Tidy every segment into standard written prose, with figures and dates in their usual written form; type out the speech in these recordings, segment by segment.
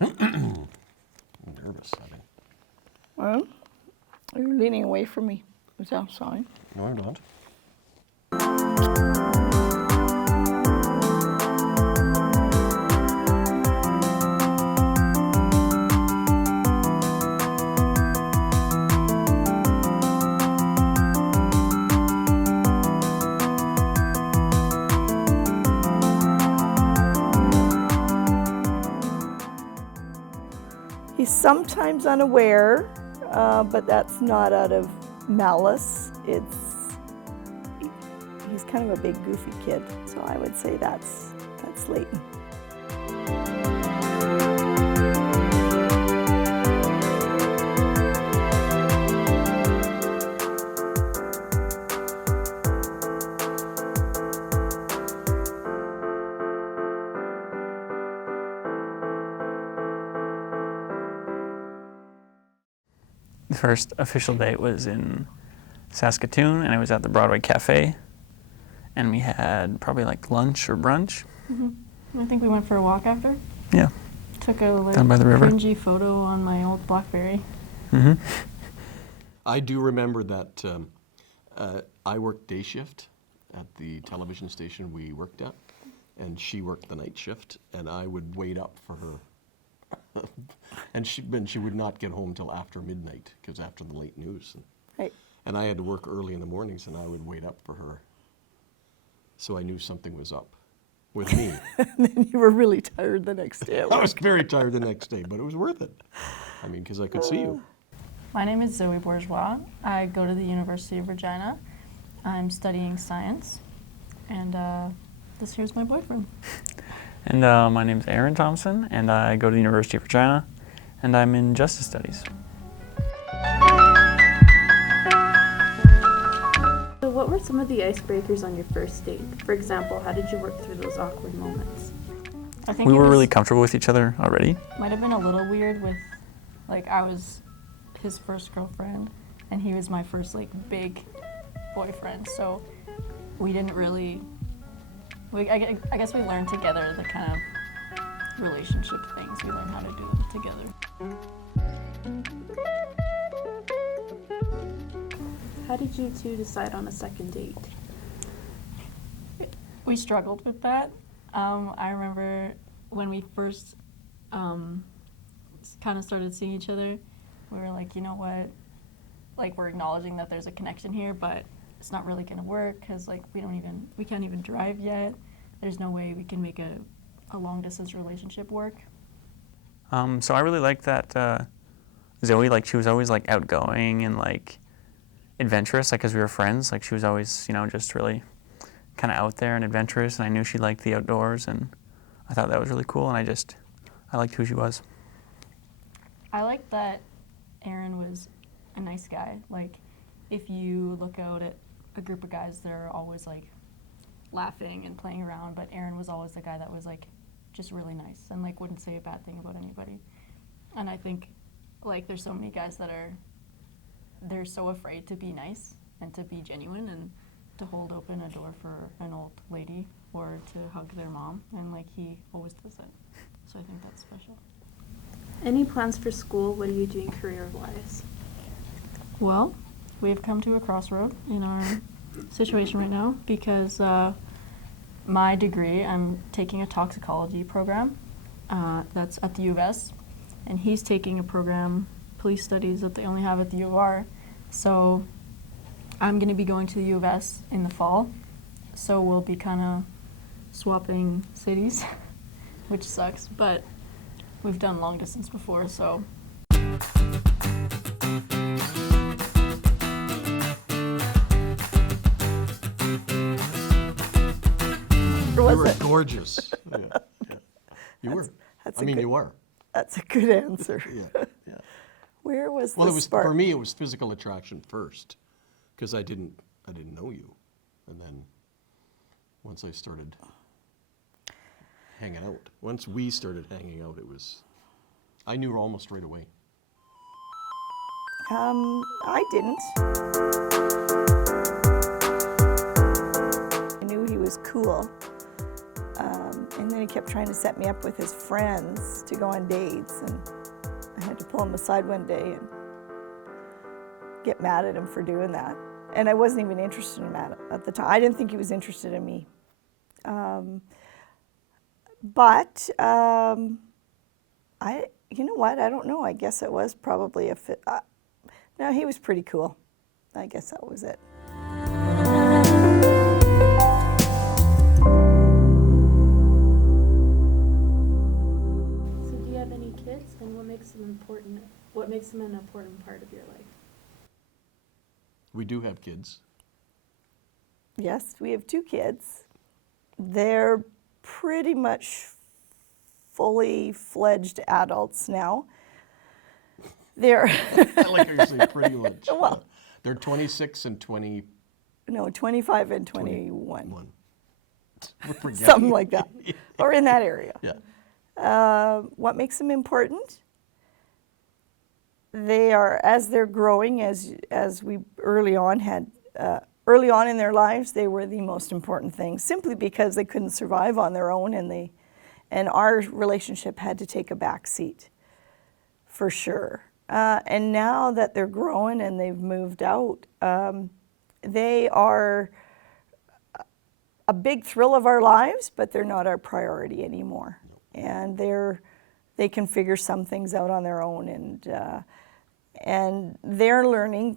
I'm nervous, I think. Well, you're leaning away from me. Is that a sign? No, I'm not. He's sometimes unaware, but that's not out of malice. He's kind of a big, goofy kid, so I would say that's Leighton. The first official date was in Saskatoon, and it was at the Broadway Cafe, and we had probably like lunch or brunch. Mm-hmm. I think we went for a walk after. Yeah. Took a like Down by the river. cringy photo on my old BlackBerry. Mm-hmm. I do remember that I worked day shift at the television station we worked at, and she worked the night shift, and I would wait up for her. And she would not get home till after midnight, because after the late news. Right. And I had to work early in the mornings, and I would wait up for her. So I knew something was up with me. And then you were really tired the next day. I was very tired the next day, but it was worth it. I mean, because I could see you. My name is Zoe Bourgeois. I go to the University of Regina. I'm studying science, and this here's my boyfriend. And my name's Aaron Thompson, and I go to the University of Regina, and I'm in Justice Studies. So what were some of the icebreakers on your first date? For example, how did you work through those awkward moments? I think We it were was- really comfortable with each other already. Might have been a little weird with, like, I was his first girlfriend, and he was my first, like, big boyfriend, so we didn't really, I guess we learned together the kind of relationship things. We learned how to do them together. How did you two decide on a second date? We struggled with that. I remember when we first kind of started seeing each other, we were like, you know what, like, we're acknowledging that there's a connection here, but it's not really gonna work because, like, we can't even drive yet. There's no way we can make a long distance relationship work. So I really liked that Zoe, like, she was always like outgoing and like adventurous, like, because we were friends. Like, she was always, you know, just really kind of out there and adventurous, and I knew she liked the outdoors, and I thought that was really cool, and I liked who she was. I liked that Aaron was a nice guy. Like, if you look out at a group of guys, they're always like laughing and playing around, but Aaron was always the guy that was like just really nice and like wouldn't say a bad thing about anybody. And I think, like, there's so many guys that they're so afraid to be nice and to be genuine and to hold open a door for an old lady or to hug their mom, and like he always does it. So I think that's special. Any plans for school? What are you doing career-wise? Well, we've come to a crossroad in our situation right now because my degree, I'm taking a toxicology program that's at the U of S, and he's taking a program, police studies, that they only have at the U of R. So I'm going to be going to the U of S in the fall, so we'll be kind of swapping cities, which sucks, but we've done long distance before, so. You were gorgeous. Yeah, yeah. You were. You were. That's a good answer. Yeah, yeah. Where was Well, the it was spark? for me. It was physical attraction first, because I didn't know you, and then once I started hanging out, once we started hanging out, I knew her almost right away. I didn't. I knew he was cool, And then he kept trying to set me up with his friends to go on dates, and I had to pull him aside one day and get mad at him for doing that. And I wasn't even interested in him at the time. I didn't think he was interested in me. You know what? I don't know. I guess it was probably a fit. No, he was pretty cool. I guess that was it. So do you have any kids, and what makes them important? What makes them an important part of your life? We do have kids. Yes, we have 2 kids. They're pretty much fully fledged adults now. They're I like how you say pretty much. Well. They're 26 and 21. no 25 and 21, We're forgetting. something like that, or in that area. Yeah. What makes them important? They are, as they're growing, as we early on in their lives, they were the most important thing, simply because they couldn't survive on their own, and our relationship had to take a back seat, for sure. And now that they're growing and they've moved out, they are a big thrill of our lives, but they're not our priority anymore. And they can figure some things out on their own, and they're learning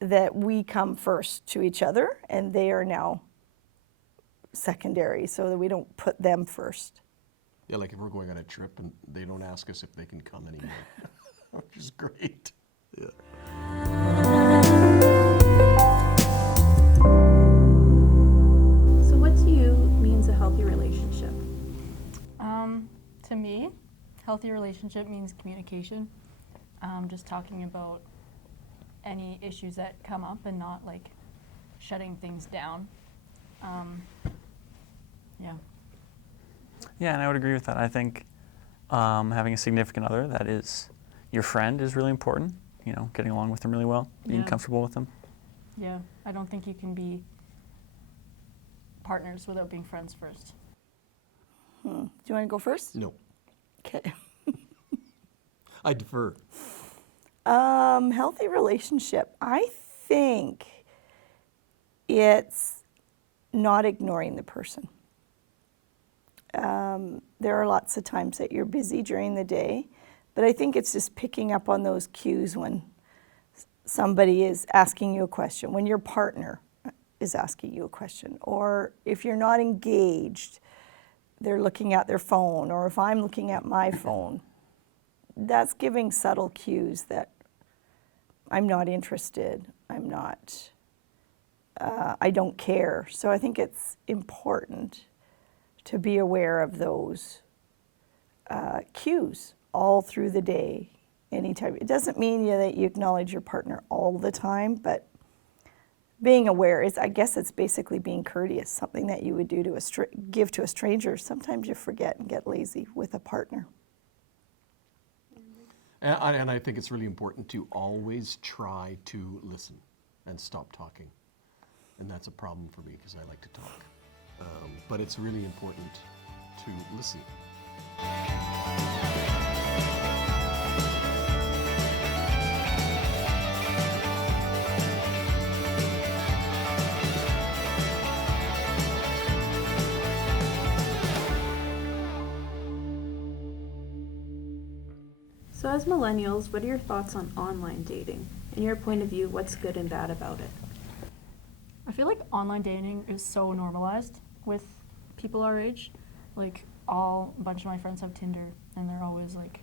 that we come first to each other, and they are now secondary, so that we don't put them first. Yeah, like if we're going on a trip and they don't ask us if they can come anymore, which is great. Yeah. So what to you means a healthy relationship? To me, healthy relationship means communication. Just talking about any issues that come up and not like shutting things down. Yeah. Yeah, and I would agree with that. I think having a significant other that is your friend is really important. You know, getting along with them really well, being Yeah. comfortable with them. Yeah. I don't think you can be partners without being friends first. Do you want to go first? No, Okay. I defer. Healthy relationship. I think it's not ignoring the person. There are lots of times that you're busy during the day, but I think it's just picking up on those cues when somebody is asking you a question, when your partner is asking you a question, or if you're not engaged, they're looking at their phone, or if I'm looking at my phone. That's giving subtle cues that I'm not interested, I don't care. So I think it's important to be aware of those cues all through the day, anytime. It doesn't mean that you acknowledge your partner all the time, but being aware is, I guess it's basically being courteous, something that you would do to give to a stranger. Sometimes you forget and get lazy with a partner. And I think it's really important to always try to listen and stop talking. And that's a problem for me because I like to talk. But it's really important to listen. So as millennials, what are your thoughts on online dating? In your point of view, what's good and bad about it? I feel like online dating is so normalized with people our age. Like a bunch of my friends have Tinder and they're always like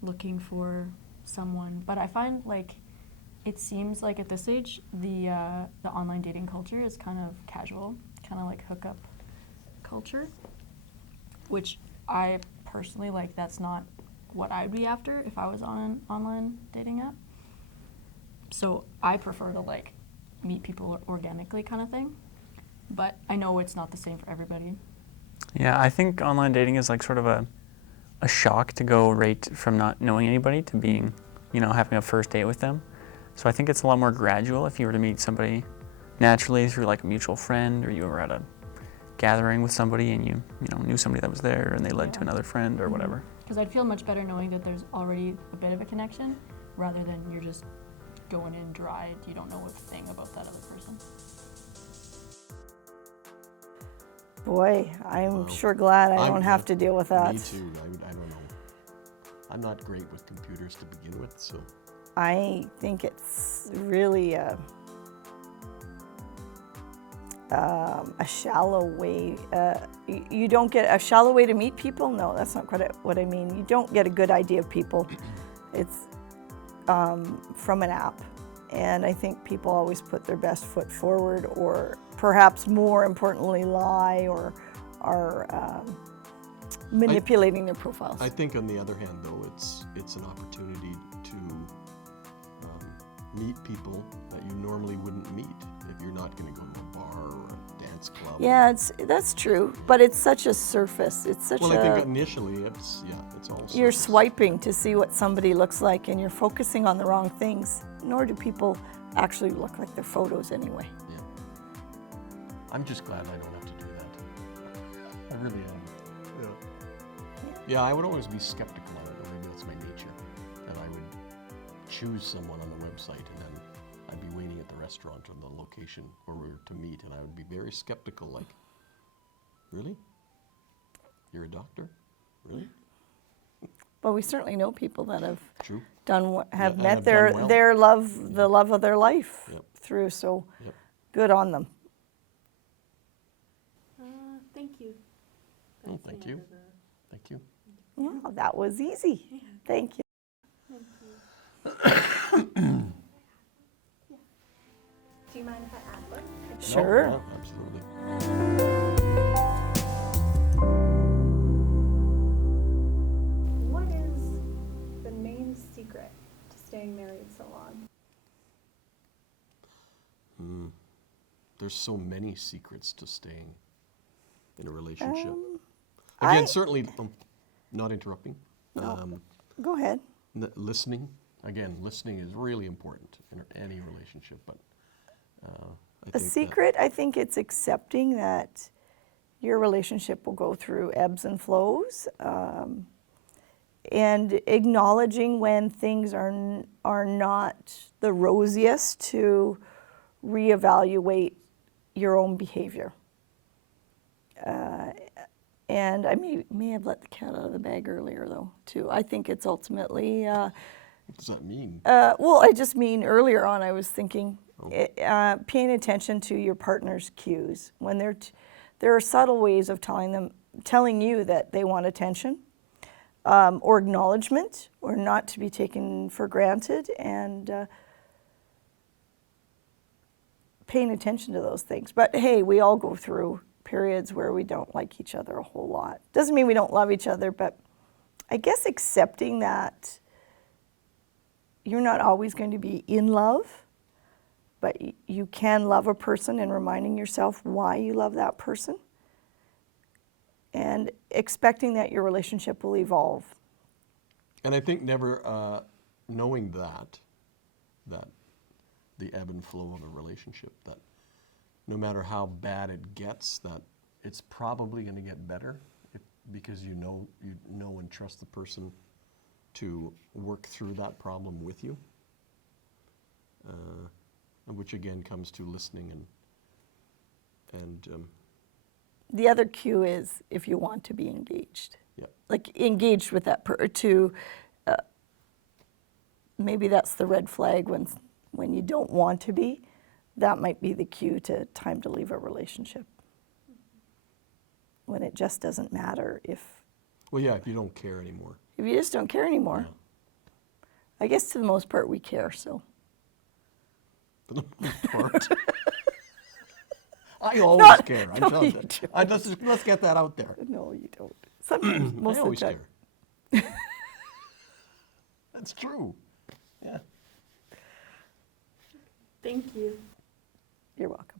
looking for someone. But I find like it seems like at this age the online dating culture is kind of casual, kind of like hookup culture, which I personally like. That's not what I'd be after if I was on an online dating app. So I prefer to like meet people organically kind of thing. But I know it's not the same for everybody. Yeah, I think online dating is like sort of a shock to go right from not knowing anybody to being, having a first date with them. So I think it's a lot more gradual if you were to meet somebody naturally through like a mutual friend, or you were at a gathering with somebody and you knew somebody that was there and they led to another friend or whatever. Because I'd feel much better knowing that there's already a bit of a connection rather than you're just going in dry. You don't know a thing about that other person. Boy, I'm Wow. sure glad I I'm- don't have to deal with that. Me too. I don't know. I'm not great with computers to begin with, so I think it's really a shallow way. You don't get a shallow way to meet people. No, that's not quite what I mean. You don't get a good idea of people. It's from an app. And I think people always put their best foot forward, or perhaps more importantly, lie or are manipulating their profiles. I think on the other hand, though, it's an opportunity to meet people that you normally wouldn't meet if you're not going to go to a bar or a dance club. Yeah, that's true, but it's such a surface. It's such Well, a. I think initially it's all. You're surface. swiping to see what somebody looks like, and you're focusing on the wrong things. Nor do people actually look like their photos anyway. Yeah. I'm just glad I don't have to do that. I really am. Yeah, I would always be skeptical of it, or maybe that's my nature, that I would choose someone on the website and then I'd be waiting at the restaurant or the location where we were to meet, and I would be very skeptical, like, really? You're a doctor? Really? But we certainly know people that have True. have and met have their done well. their love, the love of their life Yep. through. So Yep. good on them. Thank you. Oh, That's the thank end you. of the- Thank you. Yeah, that was easy. Thank you. Do you mind if I add one? Sure. No, yeah, absolutely. What is the main secret to staying married so long? There's so many secrets to staying in a relationship. I- Certainly, not interrupting. Go ahead. Listening. Again, listening is really important in any relationship. But I A think that- secret, I think it's accepting that your relationship will go through ebbs and flows, and acknowledging when things are not the rosiest, to reevaluate your own behavior. And I may have let the cat out of the bag earlier, though, too. I think it's ultimately. What does that mean? Well, I just mean earlier on, I was thinking Oh. paying attention to your partner's cues when there are subtle ways of telling you that they want attention, or acknowledgement, or not to be taken for granted, and paying attention to those things. But hey, we all go through periods where we don't like each other a whole lot. Doesn't mean we don't love each other, but I guess accepting that you're not always going to be in love, but you can love a person, and reminding yourself why you love that person, and expecting that your relationship will evolve. And I think never knowing that the ebb and flow of a relationship, that no matter how bad it gets, that it's probably going to get better because you know and trust the person to work through that problem with you, which again comes to listening and The other cue is if you want to be engaged. yeah. Like engaged with that maybe that's the red flag when you don't want to be. That might be the cue to time to leave a relationship. When it just doesn't matter if Well, yeah, if you don't care anymore. you just don't care anymore. Yeah. I guess to the most part we care, so. For the most part. I always care. I'm no, telling you you. Let's get that out there. No, you don't. Sometimes, most I of always the time. care. That's true. Yeah. Thank you. You're welcome.